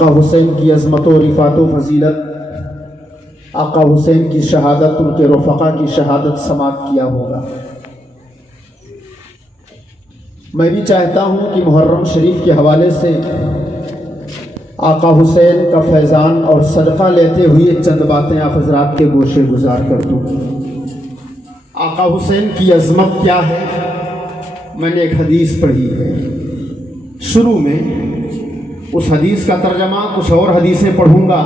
آقا حسین کی عظمت و رفعت و فضیلت، آقا حسین کی شہادت، ان کے رفقا کی شہادت سماعت کیا ہوگا۔ میں بھی چاہتا ہوں کہ محرم شریف کے حوالے سے آقا حسین کا فیضان اور صدقہ لیتے ہوئے چند باتیں آپ حضرات کے گوشے گزار کر دوں۔ آقا حسین کی عظمت کیا ہے؟ میں نے ایک حدیث پڑھی ہے، شروع میں اس حدیث کا ترجمہ کچھ اور حدیثیں پڑھوں گا،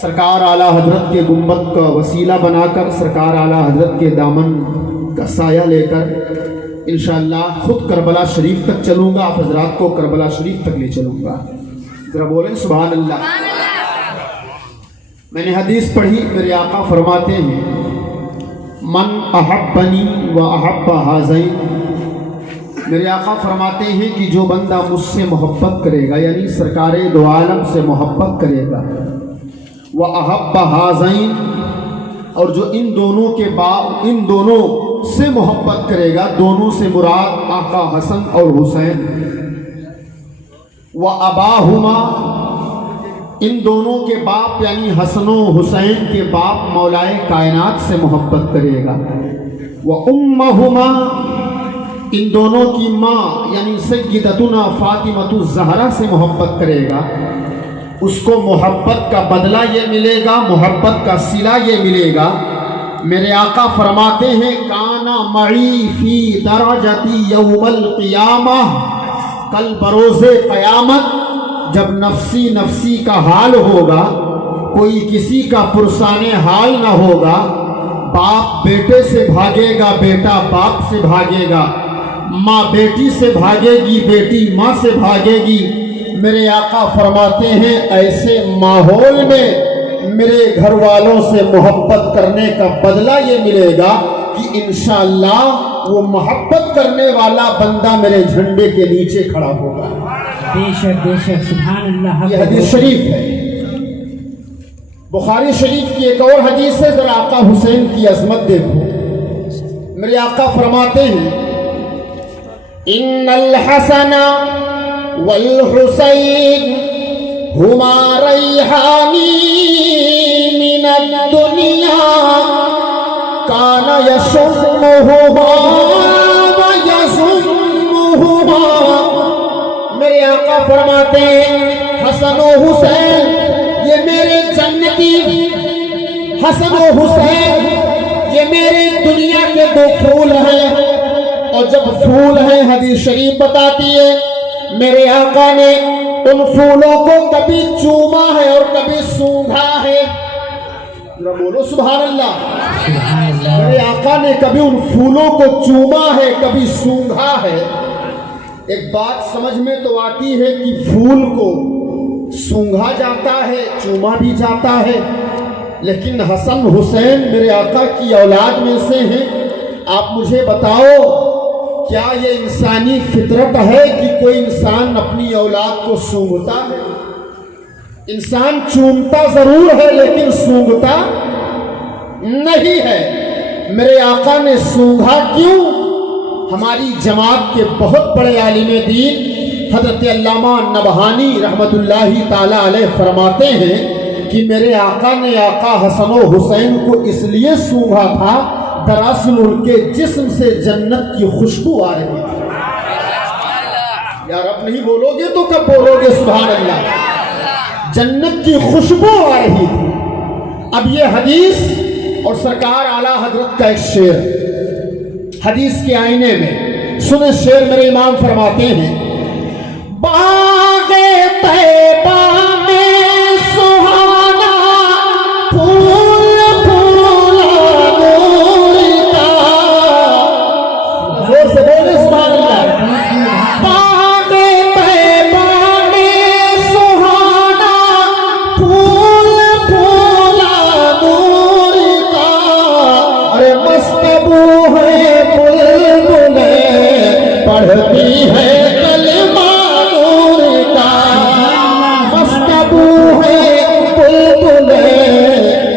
سرکار اعلیٰ حضرت کے گنبد کا وسیلہ بنا کر، سرکار اعلیٰ حضرت کے دامن کا سایہ لے کر انشاءاللہ خود کربلا شریف تک چلوں گا، آپ حضرات کو کربلا شریف تک لے چلوں گا۔ ذرا بولیں سبحان اللہ۔ میں نے حدیث پڑھی، میرے آقا فرماتے ہیں من احبنی و احب ہذین، میرے آقا فرماتے ہیں کہ جو بندہ مجھ سے محبت کرے گا، یعنی سرکار دو عالم سے محبت کرے گا، و احب ہذین، اور جو ان دونوں سے محبت کرے گا، دونوں سے مراد آقا حسن اور حسین، و اباہما، ان دونوں کے باپ یعنی حسن و حسین کے باپ مولائے کائنات سے محبت کرے گا، و امہما، ان دونوں کی ماں یعنی سیدتنا فاطمۃ الزہرا سے محبت کرے گا، اس کو محبت کا بدلہ یہ ملے گا، محبت کا صلہ یہ ملے گا۔ میرے آقا فرماتے ہیں کانا معی فی درجتی یوم القیامہ، کل بروز قیامت جب نفسی نفسی کا حال ہوگا، کوئی کسی کا پرسان حال نہ ہوگا، باپ بیٹے سے بھاگے گا، بیٹا باپ سے بھاگے گا، ماں بیٹی سے بھاگے گی، بیٹی ماں سے بھاگے گی۔ میرے آقا فرماتے ہیں ایسے ماحول میں میرے گھر والوں سے محبت کرنے کا بدلہ یہ ملے گا کہ انشاءاللہ وہ محبت کرنے والا بندہ میرے جھنڈے کے نیچے کھڑا ہوگا۔ بے شک بے شک، سبحان اللہ۔ یہ حدیث شریف ہے، بخاری شریف کی ایک اور حدیث ہے، ذرا آقا حسین کی عظمت دیکھو۔ میرے آقا فرماتے ہیں ان الحسن والحسین ہما ریحانی من الدنیا کان یشمہما ویزمہما۔ میرے آقا فرماتے ہیں حسن و حسین یہ میرے جنتی، حسن و حسین یہ میرے دنیا کے دو پھول ہیں، اور جب پھول ہیں حدیث شریف بتاتی ہے میرے آقا نے ان پھولوں کو کبھی چوما ہے اور کبھی سونگھا ہے۔ ذرا بولو سبحان اللہ۔ میرے آقا نے کبھی ان پھولوں کو چوما ہے، کبھی سونگھا ہے۔ ایک بات سمجھ میں تو آتی ہے کہ پھول کو سونگھا جاتا ہے، چوما بھی جاتا ہے، لیکن حسن حسین میرے آقا کی اولاد میں سے ہیں۔ آپ مجھے بتاؤ کیا یہ انسانی فطرت ہے کہ کوئی انسان اپنی اولاد کو سونگھتا ہے؟ انسان چومتا ضرور ہے لیکن سونگھتا نہیں ہے۔ میرے آقا نے سونگھا کیوں؟ ہماری جماعت کے بہت بڑے عالم دین حضرت علامہ نبہانی رحمت اللہ تعالی علیہ فرماتے ہیں کہ میرے آقا نے آقا حسن و حسین کو اس لیے سونگھا تھا، دراصل ان کے جسم سے جنت کی خوشبو آ رہی تھی۔ یار اب نہیں بولو گے تو کب بولو گے سبحان اللہ؟ جنت کی خوشبو آ رہی تھی۔ اب یہ حدیث اور سرکار اعلیٰ حضرت کا ایک شعر حدیث کے آئینے میں سنے، شعر میرے امام فرماتے ہیں باغ طیبہ میں سہانا پھول پھولا نور کا، زور سے بولے سبحان اللہ۔ باغ طیبہ میں سہانا پھول پھولا نور کا، ارے مستبو ہے بلبلیں پڑھتی ہے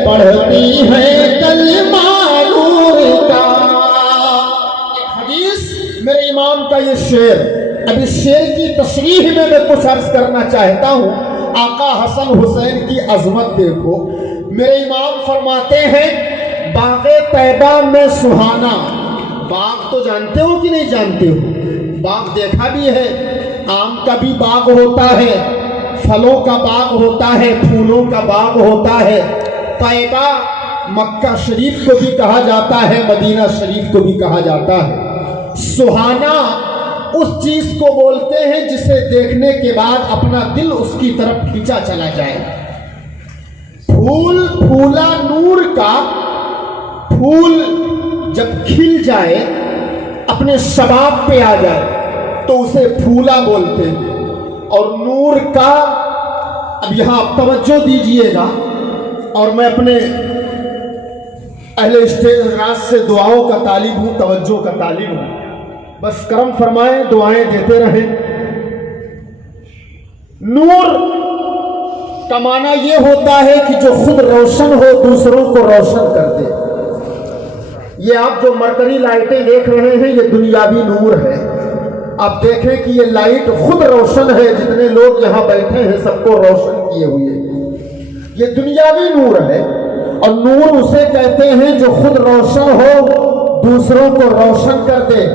پڑھتی ہے کلمہ نور کا۔ ایک حدیث میرے امام کا یہ شعر، اب اس شعر کی تشریح میں کچھ عرض کرنا چاہتا ہوں۔ آقا حسن حسین کی عظمت دیکھو. میرے امام فرماتے ہیں باغ طیبہ میں سہانا. باغ تو جانتے ہو کہ نہیں جانتے ہو؟ باغ دیکھا بھی ہے. آم کا بھی باغ ہوتا ہے, پھلوں کا باغ ہوتا ہے, پھولوں کا باغ ہوتا ہے. طیبہ مکہ شریف کو بھی کہا جاتا ہے, مدینہ شریف کو بھی کہا جاتا ہے. سہانا اس چیز کو بولتے ہیں جسے دیکھنے کے بعد اپنا دل اس کی طرف کھینچا چلا جائے. پھول پھولا نور کا, پھول جب کھل جائے اپنے شباب پہ آ جائے تو اسے پھولا بولتے ہیں. اور نور کا, اب یہاں آپ توجہ دیجئے گا, اور میں اپنے اہل اسٹیج راز سے دعاؤں کا طالب ہوں, توجہ کا طالب ہوں. بس کرم فرمائیں, دعائیں دیتے رہیں. نور کا معنی یہ ہوتا ہے کہ جو خود روشن ہو دوسروں کو روشن کر دے. یہ آپ جو مرکری لائٹیں دیکھ رہے ہیں یہ دنیاوی نور ہے. آپ دیکھیں کہ یہ لائٹ خود روشن ہے, جتنے لوگ یہاں بیٹھے ہیں سب کو روشن کیے ہوئے. یہ دنیاوی نور ہے. اور نور اسے کہتے ہیں جو خود روشن ہو دوسروں کو روشن کر دے.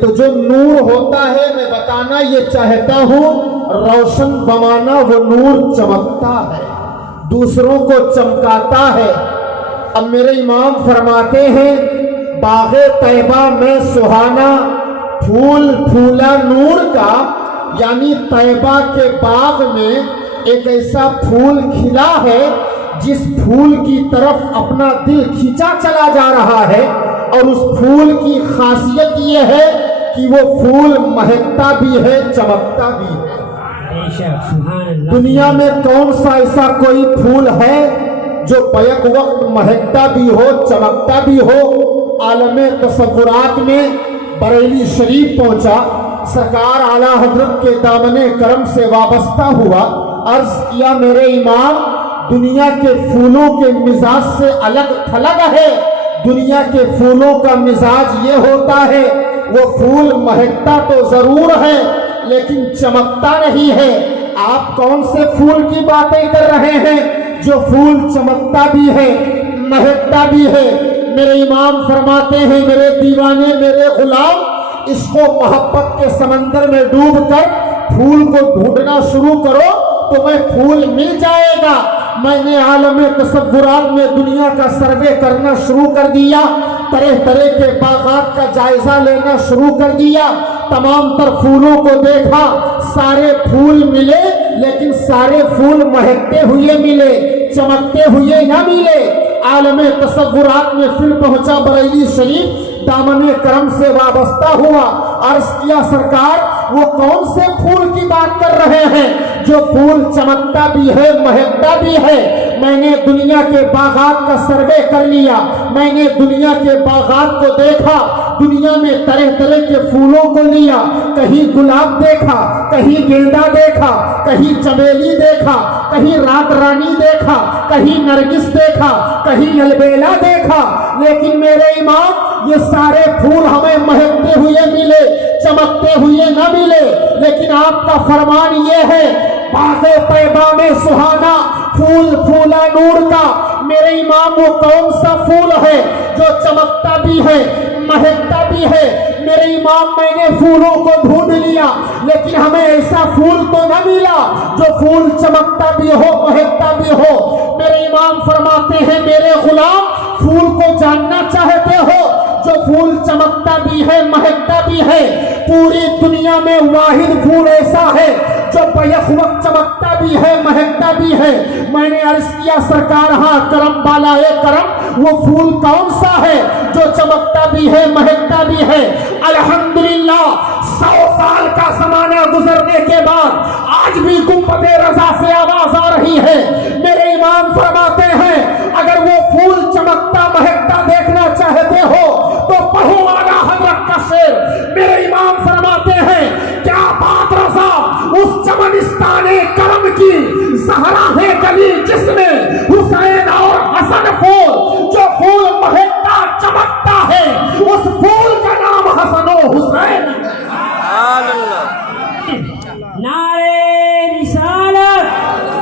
تو جو نور ہوتا ہے, میں بتانا یہ چاہتا ہوں, روشن بمانا وہ نور چمکتا ہے, دوسروں کو چمکاتا ہے. اب میرے امام فرماتے ہیں باغ طیبہ میں سہانا, پھول پھولا نور کا, یعنی طیبہ کے باغ میں ایک ایسا پھول کھلا ہے جس پھول کی طرف اپنا دل کھینچا چلا جا رہا ہے. اور اس پھول کی خاصیت یہ ہے کہ وہ پھول مہکتا بھی ہے, چمکتا بھی ہے. دنیا میں کون سا ایسا کوئی پھول ہے جو بیک وقت مہکتا بھی ہو, چمکتا بھی ہو؟ عالم تصورات میں بریلی شریف پہنچا, سرکار اعلیٰ حضرت کے دامن کرم سے وابستہ ہوا, عرض کیا میرے امام دنیا کے پھولوں کے مزاج سے الگ تھلگ ہے. دنیا کے پھولوں کا مزاج یہ ہوتا ہے, وہ پھول مہکتا تو ضرور ہے لیکن چمکتا نہیں ہے. آپ کون سے پھول کی باتیں کر رہے ہیں جو پھول چمکتا بھی ہے, مہکتا بھی ہے؟ میرے امام فرماتے ہیں میرے دیوانے, میرے غلام, اس کو محبت کے سمندر میں ڈوب کر پھول کو ڈھونڈنا شروع کرو تمہیں پھول مل جائے گا. میں نے عالم تصورات میں دنیا کا سروے کرنا شروع کر دیا, طرح طرح کے باغات کا جائزہ لینا شروع کر دیا, تمام تر پھولوں کو دیکھا, سارے پھول ملے لیکن سارے پھول مہکتے ہوئے ملے, چمکتے ہوئے نہ ملے. عالم تصورات میں پھر پہنچا بریلی شریف, دامن کرم سے وابستہ ہوا, عرض کیا سرکار وہ کون سے پھول کی بات کر رہے ہیں جو پھول چمکتا بھی ہے, مہکتا بھی ہے؟ میں نے دنیا کے باغات کا سروے کر لیا, میں نے دنیا کے باغات کو دیکھا, دنیا میں طرح طرح کے پھولوں کو لیا, کہیں گلاب دیکھا, کہیں گیندا دیکھا, کہیں چمیلی دیکھا, کہیں رات رانی دیکھا, کہیں نرگس دیکھا, کہیں البیلا دیکھا, لیکن میرے امام یہ سارے پھول ہمیں مہکتے ہوئے ملے, چمکتے ہوئے نہ ملے. لیکن آپ کا فرمان یہ ہے باغ طیبہ میں سہانا, پھول پھولا نور کا. میرے امام وہ کون سا پھول ہے جو چمکتا بھی ہے, مہکتا بھی ہے؟ میرے امام میں نے پھولوں کو ڈھونڈ لیا لیکن ہمیں ایسا پھول تو نہ ملا جو پھول چمکتا بھی ہو, مہکتا بھی ہو. میرے امام فرماتے ہیں میرے غلام, پھول کو جاننا چاہتے ہو جو پھول چمکتا بھی ہے, مہکتا بھی ہے؟ پوری دنیا میں واحد پھول ایسا ہے جو بیک وقت چمکتا بھی ہے, مہکتا بھی ہے. میں نے عرض کیا سرکار ہاں کرم بالائے کرم, وہ پھول کون سا ہے جو چمکتا بھی ہے, مہکتا بھی ہے؟ الحمدللہ 100 سال کا زمانہ گزرنے کے بعد آج بھی گنبد رضا سے آواز آ رہی ہے. میرے امام فرماتے ہیں اگر وہ پھول چمکتا مہکتا دیکھنا چاہتے ہو تو پڑھو اعلیٰ حضرت کا شعر. میرے امام فرماتے ہیں کیا بات رضا اس چمنستان کرم کی, زہرا ہے گلی جس میں حسین اور حسن پھول, جو پھول مہکتا چمکتا ہے اس پھول کا نام حسن و حسین. نعرے رسالت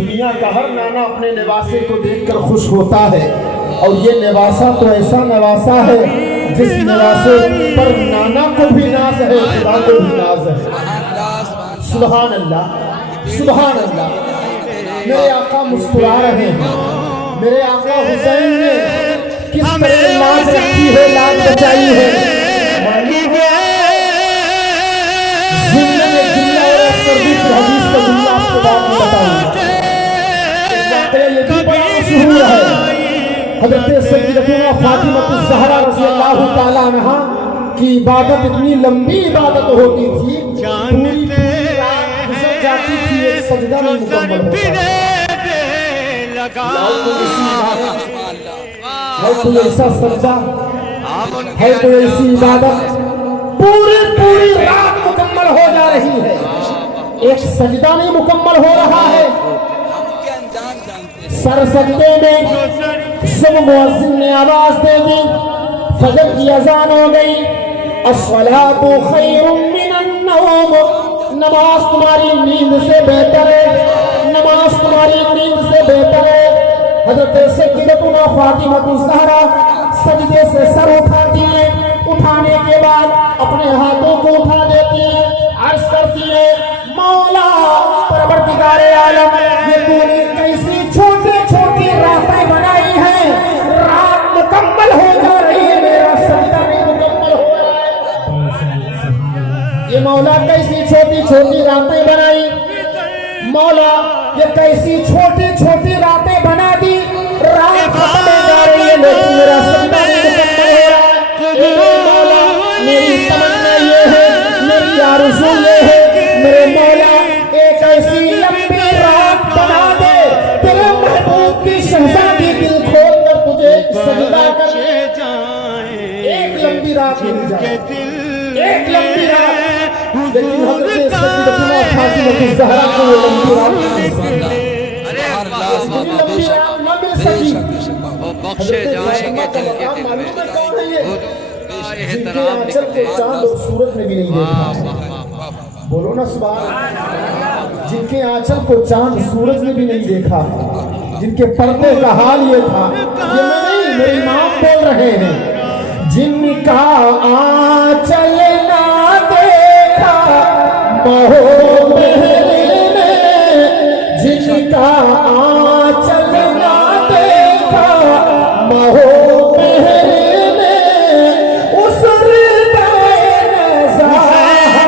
دنیا کا ہر نانا اپنے نواسے کو دیکھ کر خوش ہوتا ہے، اور یہ نواسا تو ایسا نواسا ہے جس نواسے پر نانا کو بھی ناز ہے، خدا کو بھی ناز ہے۔ سبحان اللہ، سبحان اللہ۔ میرے آقا مسکرا رہے ہیں، میرے آقا حسین نے کس طرح لاج رکھی ہے، لاج بچائی ہے۔ معلوم ہے زندہ جملہ اور اکثر دوسرے حدیث کا جملہ آپ کو بعد میں بتاؤں گا۔ یہ بھی بڑا مشہور ہے، حضرت سیدتنا فاطمہ الزہرا رضی اللہ تعالیٰ عنہا کی عبادت اتنی لمبی عبادت ہوتی تھی، پوری رات گزر جاتی تھی، ایک سجدہ نہیں مکمل ہوتا۔ ہے کوئی ایسا سجدہ، ہے کوئی ایسی عبادت پوری رات مکمل ہو جا رہی ہے، ایک سجدہ نہیں مکمل ہو رہا ہے۔ سر سجدے میں سب مؤذن نے آواز دے دی، فجر کی اذان ہو گئی، الصلاۃ خیر من النوم، نماز تمہاری نیند سے بہتر ہے، نماز تمہاری نیند سے بہتر ہے۔ حضرت سیدتنا فاطمہ الزہرا سجدے سے سر اٹھاتی ہیں، اٹھانے کے بعد اپنے ہاتھوں کو اٹھا دیتی ہیں، عرض کرتی ہیں مولا پروردگار عالم، یہ تو نے کیسی چھوٹی چھوٹی راتیں بنائی ہیں، رات مکمل ہو جا رہی ہے، میرا سجدہ بھی مکمل ہو رہا ہے۔ یہ مولا کیسی چھوٹی چھوٹی راتیں بنائی، مولا یہ کیسی چھوٹی چھوٹی راتیں بنا دی، رات ختم ہو جا رہی ہے لیکن میرا سجدہ بھی مکمل ہو رہا ہے۔ اے مولا میری تمنا یہ ہے، میری آرزو یہ ہے، میرے مولا ایک ایسی لمبی رات بنا دے، تیرے محبوب کی شہزادی دل کھول کر تجھے ایک سجدہ کر، ایک لمبی رات مل جائے، ایک لمبی رات۔ لیکن حضرت سیدتنا فاطمہ الزہرا کو وہ لمبی رات نہیں مل سکی۔ بخشے جائیں گے جن کے دل میں جن کے آنچل کو چاند اور سورج نے بھی نہیں دیکھا، بولو نا سبحان اللہ۔ جن کے آنچل کو چاند سورج نے بھی نہیں دیکھا، جن کے پردے کا حال یہ تھا، یہ میں نہیں، میرے امام بول رہے ہیں، جن کا آنچل نہ دیکھا مہو مہر نے، جن کا آنچل نہ دیکھا مہو مہر نے، اس ردائے نزاہت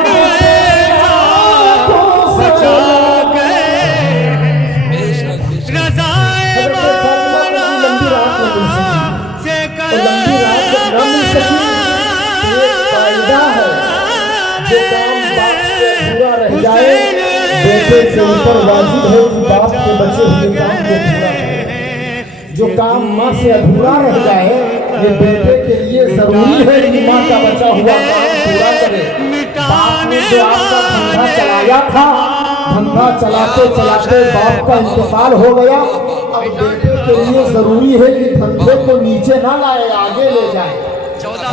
کو سجا گئے۔ رضائے مولا سے لمبی رات جب نہ مل سکی، ایک فائدہ ہے، جو کام باپ سے پورا رہ جائے بیٹے سے اوپر واجب ہے کہ باپ کے بچے ہوئے کام کو پورا کرے۔ جو کام ماں سے ادھورا رہ جائے یہ بیٹے کے لیے ضروری ہے کہ ماں کا بچا ہوا کام پورا کرے۔ باپ نے جو آپ کا دھندا چلایا تھا، دھندا چلاتے چلاتے باپ کا انتقال ہو گیا، اب بیٹے کے لیے ضروری ہے کہ دھندے کو نیچے نہ لائے، آگے لے جائے۔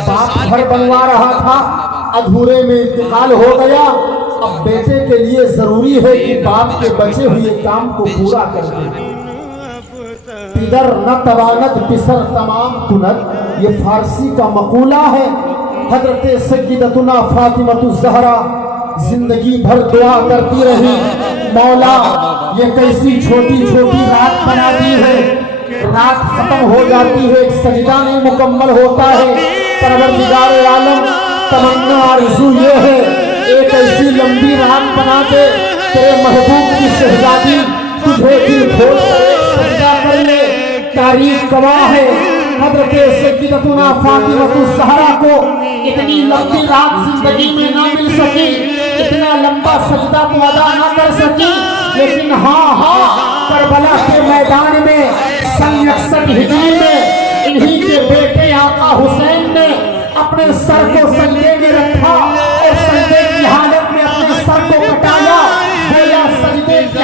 باپ گھر بنوا رہا تھا، ادھورے میں انتقال ہو گیا، اب بیٹے کے لیے ضروری ہے کہ باپ کے بچے ہوئے کام کو پورا کر دے۔ پدر نہ توانت پسر تمام کند، یہ فارسی کا مقولہ ہے۔ حضرت سیدتنا فاطمہ الزہرا زندگی بھر دعا کرتی رہی، مولا یہ کیسی چھوٹی چھوٹی رات بنا دی ہے، رات ختم ہو جاتی ہے، ایک سجدہ نہیں مکمل ہوتا ہے۔ پروردگار عالم تمنا آرزو یہ ہے ایک ایسی لمبی رات بنا دے، تیرے محبوب کی شہزادی تجھے دل کھول کر ایک سجدہ کر لے۔ تاریخ گواہ ہے حضرت سیدتنا فاطمہ الزہرا کو اتنی لمبی رات زندگی میں نہ مل سکی، اتنا لمبا سجدہ تو ادا نہ کر سکی، لیکن ہاں کربلا کے میدان میں سن 61 ہجری میں انہی کے بیٹے آقا حسین نے اپنے سر کو سجدے میں رکھا اور سجدے کی حالت میں اپنے سر کو کٹایا، گویا سجدے کی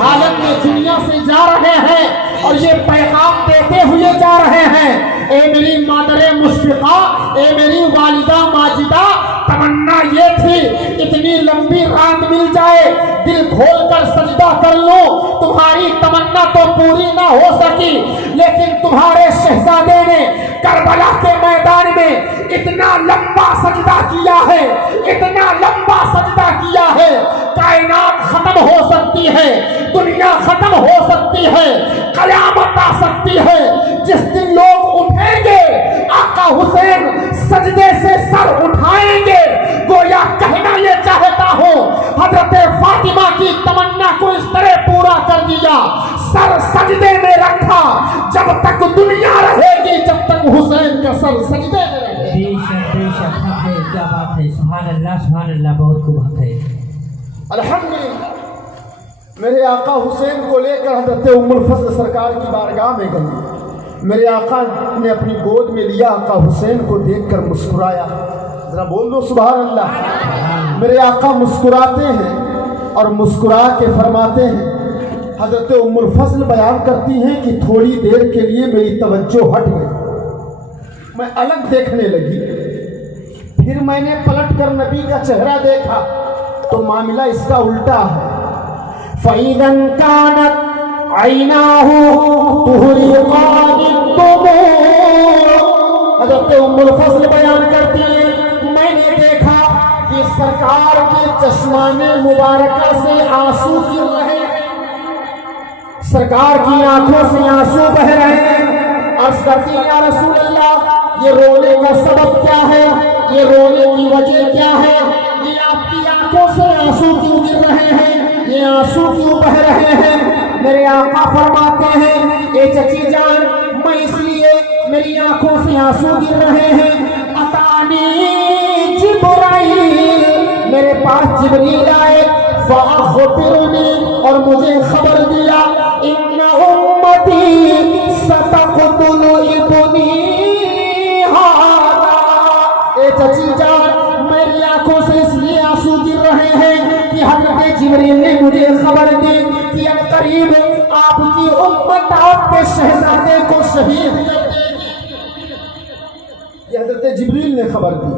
حالت میں دنیا سے جا رہے ہیں اور یہ پیغام دیتے ہوئے جا رہے ہیں، اے میری مادر مشفقہ، اے میری والدہ ماجدہ، تمنا یہ تھی اتنی لمبی رات مل جائے، دل کھول کر سجدہ کر لوں تمہاری تمنا تو پوری نہ ہو سکی، لیکن تمہارے شہزادے نے کربلا کے میدان میں اتنا لمبا سجدہ کیا ہے، اتنا لمبا سجدہ کیا ہے، کائنات ختم ہو سکتی ہے، دنیا ختم ہو سکتی ہے، قیامت آ سکتی ہے، جس دن لوگ اٹھیں گے آقا حسین سجدے سے سر اٹھائیں گے۔ گویا کہنا یہ چاہتا ہوں حضرت فاطمہ کی تمنا کو اس طرح پورا کر دیا، سر سجدے میں رکھا، جب تک دنیا رہے گی جب تک حسین کا سر سجدے میں رہے گا۔ بے شک حق ہے، کیا بات ہے، سبحان اللہ بہت خوب حق ہے۔ الحمدللہ میرے آقا حسین کو لے کر حضرت ام الفضل سرکار کی بارگاہ میں گئی، میرے آقا نے اپنی گود میں لیا، آقا حسین کو دیکھ کر مسکرایا، ذرا بول دو سبحان اللہ۔ میرے آقا مسکراتے ہیں اور مسکرا کے فرماتے ہیں، حضرت ام الفضل بیان کرتی ہیں کہ تھوڑی دیر کے لیے میری توجہ ہٹ گئی، میں الگ دیکھنے لگی، پھر میں نے پلٹ کر نبی کا چہرہ دیکھا تو معاملہ اس کا الٹا ہے۔ فَإِذَا كَانَتْ عَيْنَاهُ تُهْرِقَانِ الدُّمُوعَ، حضرت ام الفضل بیان کرتی ہیں میں نے دیکھا کہ سرکار کے چشمان مبارکہ سے آنسو گر رہے ہیں، سرکار کی آنکھوں سے آنسو بہ رہے ہیں۔ عرض کرتی ہیں یا رسول اللہ یہ رونے کا سبب کیا ہے، یہ رونے کی وجہ کیا ہے، یہ آپ کی آنکھوں سے آنسو کیوں گر رہے ہیں، یہ آنسو کیوں بہ رہے ہیں؟ میرے آقا فرماتے ہیں اے چچی جان میں اس لیے میری آنکھوں سے آنسو گر رہے ہیں، اتانی جبرائیل، میرے پاس جبریل آئے، فاخبرنی، اور مجھے خبر دیا، ان امتی ستقتل ابنی ھذا، اے چچی جان میری آنکھوں سے اس لیے آنسو گر رہے ہیں کہ حضرت جبریل نے مجھے خبر دی کہ عنقریب آپ کی امت آپ کے شہزادے کو شہید کر دے گی، یہ حضرت جبریل نے خبر دی۔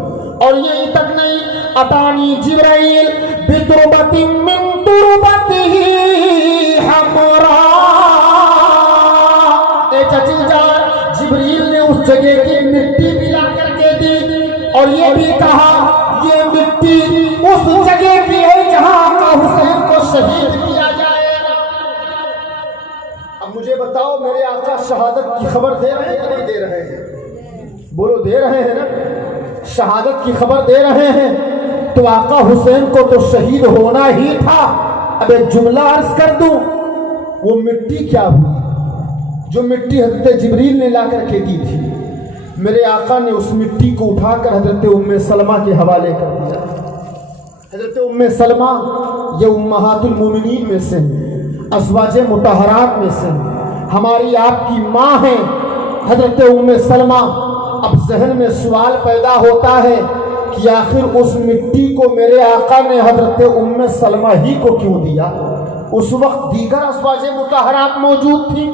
اور یہی تک نہیں، اتانی جبرائیل بتربۃ من تربتہ حمراء، اے چچی جان جبریل نے اس جگہ کی مٹی بھی لا کر کے دی، اور یہ بھی کہا یہ مٹی اس جگہ کی ہے جہاں آقا حسین کو شہید کیا جائے گا۔ اب مجھے بتاؤ میرے آقا شہادت کی خبر دے رہے ہیں یا نہیں دے رہے ہیں؟ بولو دے رہے ہیں نا، شہادت کی خبر دے رہے ہیں، تو آقا حسین کو تو شہید ہونا ہی تھا۔ اب ایک جملہ عرض کر دوں، وہ مٹی کیا ہوئی جو مٹی حضرت جبریل نے لا کر کے دی تھی؟ میرے آقا نے اس مٹی کو اٹھا کر حضرت ام سلمہ کے حوالے کر دیا۔ حضرت ام سلمہ یہ امہات المومنین میں سے ہیں، ازواج مطہرات میں سے ہیں، ہماری آپ کی ماں ہیں حضرت ام سلمہ۔ اب ذہن میں سوال پیدا ہوتا ہے کہ آخر اس مٹی کو میرے آقا نے حضرت ام سلمہ ہی کو کیوں دیا؟ اس وقت دیگر ازواج مطہرات موجود تھیں،